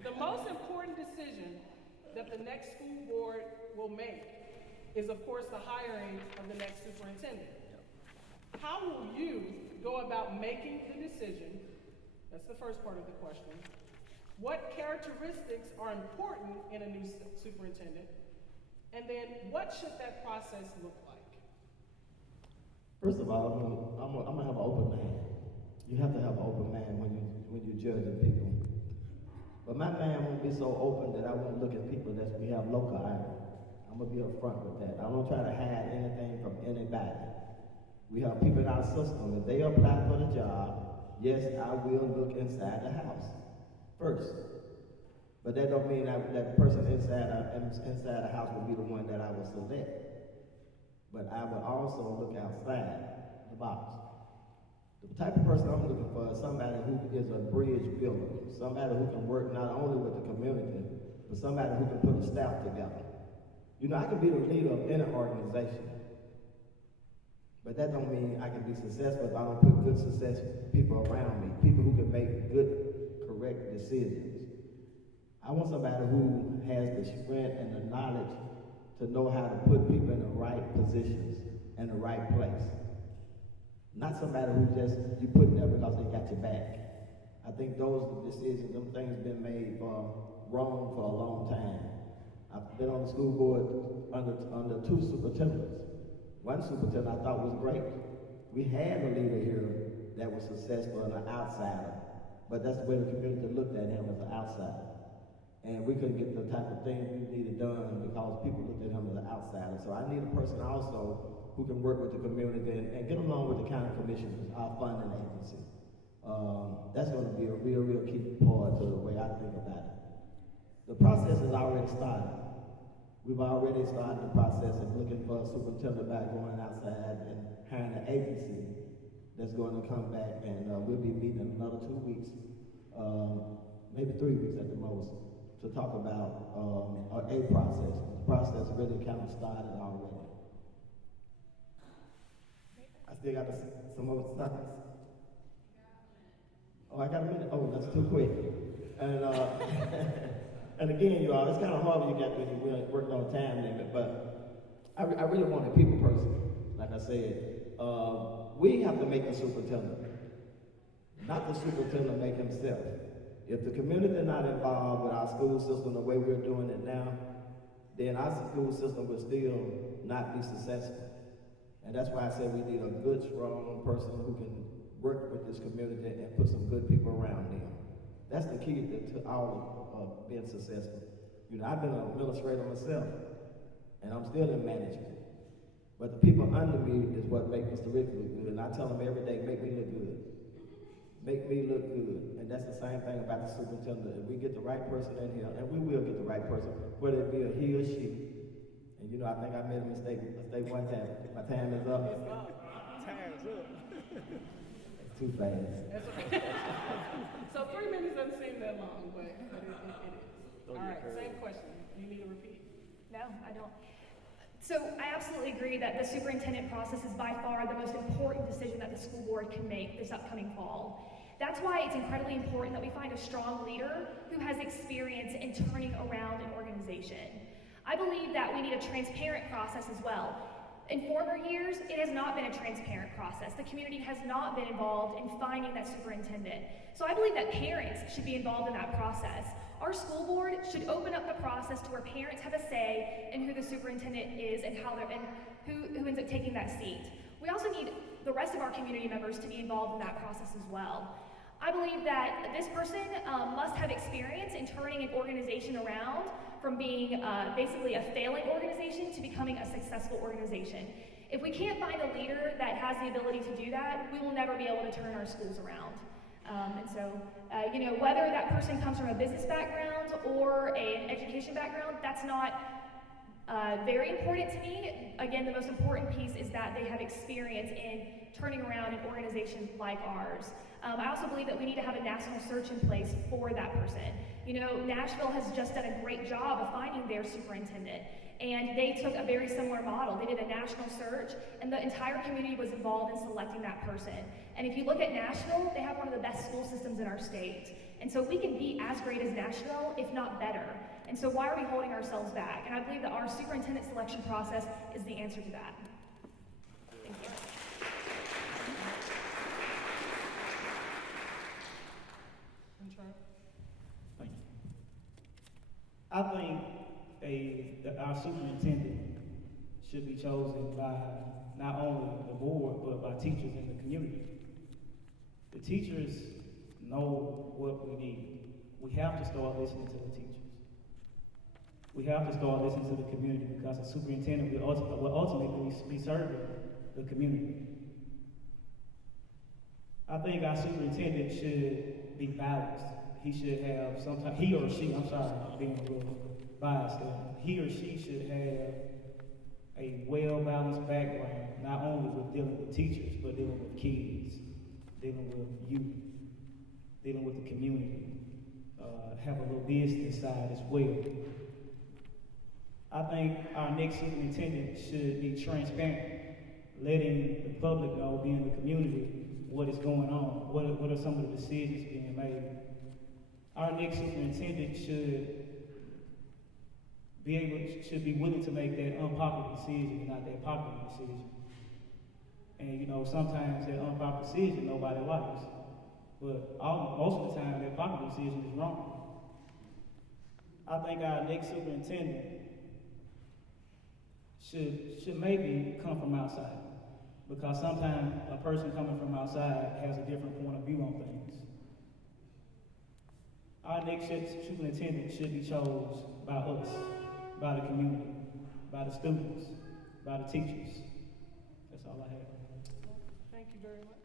The most important decision that the next school board will make is, of course, the hiring of the next superintendent. How will you go about making the decision? That's the first part of the question. What characteristics are important in a new superintendent? And then what should that process look like? First of all, I'm gonna have an open mind. You have to have an open mind when you judging people. But my mind won't be so open that I won't look at people that we have local eye. I'm gonna be upfront with that. I don't try to hide anything from anybody. We have people in our system. If they apply for the job, yes, I will look inside the house first. But that don't mean that person inside the house will be the one that I will select. But I will also look outside the box. The type of person I'm looking for is somebody who is a bridge builder, somebody who can work not only with the community, but somebody who can put a staff together. You know, I can be the leader of any organization, but that don't mean I can be successful if I don't put good success people around me, people who can make good, correct decisions. I want somebody who has the strength and the knowledge to know how to put people in the right positions and the right place. Not somebody who just you put there because they got your back. I think those decisions, them things been made wrong for a long time. I've been on the school board under two superintendents. One superintendent I thought was great. We had a leader here that was successful and an outsider, but that's the way the community looked at him as an outsider. And we couldn't get the type of things we needed done because people looked at him as an outsider. So I need a person also who can work with the community and get along with the county commissioners, our funding agency. That's going to be a real key part to the way I think about it. The process has already started. We've already started the process of looking for a superintendent by going outside and hiring an agency that's going to come back, and we'll be meeting in another 2 weeks, maybe 3 weeks at the most, to talk about a process. The process really kind of started already. I still got some more slides. Oh, I got a minute? Oh, that's too quick. And and again, you all, it's kind of hard when you're working on a time limit, but I really want a people person. Like I said, we have to make the superintendent, not the superintendent make himself. If the community is not involved with our school system the way we're doing it now, then our school system will still not be successful. And that's why I said we need a good, strong person who can work with this community and put some good people around them. That's the key to all of being successful. You know, I've been an administrator myself, and I'm still in management. But the people under me is what make Mr. Rick look good. And I tell them every day, make me look good. Make me look good. And that's the same thing about the superintendent. If we get the right person in here, and we will get the right person, whether it be a he or she. And you know, I think I made a mistake one time. My time is up. Time's up. It's too fast. So 3 minutes doesn't seem that long, but it is. All right, same question. Do you need to repeat? No, I don't. So I absolutely agree that the superintendent process is by far the most important decision that the school board can make this upcoming fall. That's why it's incredibly important that we find a strong leader who has experience in turning around an organization. I believe that we need a transparent process as well. In former years, it has not been a transparent process. The community has not been involved in finding that superintendent. So I believe that parents should be involved in that process. Our school board should open up the process to where parents have a say in who the superintendent is and how and who ends up taking that seat. We also need the rest of our community members to be involved in that process as well. I believe that this person must have experience in turning an organization around from being basically a failing organization to becoming a successful organization. If we can't find a leader that has the ability to do that, we will never be able to turn our schools around. You know, whether that person comes from a business background or an education background, that's not very important to me. Again, the most important piece is that they have experience in turning around an organization like ours. I also believe that we need to have a national search in place for that person. You know, Nashville has just done a great job of finding their superintendent, and they took a very similar model. They did a national search, and the entire community was involved in selecting that person. And if you look at Nashville, they have one of the best school systems in our state. And so we can be as great as national, if not better. And so why are we holding ourselves back? And I believe that our superintendent selection process is the answer to that. Thank you. Thank you. I think our superintendent should be chosen by not only the board, but by teachers in the community. The teachers know what we need. We have to start listening to the teachers. We have to start listening to the community because the superintendent will ultimately be serving the community. I think our superintendent should be balanced. He should have he or she, I'm sorry, I'm being a little biased there. He or she should have a well-balanced background, not only with dealing with teachers, but dealing with kids, dealing with youth, dealing with the community, have a little business side as well. I think our next superintendent should be transparent, letting the public know, being the community, what is going on, what are some of the decisions being made. Our next superintendent should be willing to make that unpopular decision and not that popular decision. And sometimes that unpopular decision nobody likes, but most of the time that popular decision is wrong. I think our next superintendent should maybe come from outside, because sometimes a person coming from outside has a different point of view on things. Our next superintendent should be chosen by us, by the community, by the students, by the teachers. That's all I have. Thank you very much.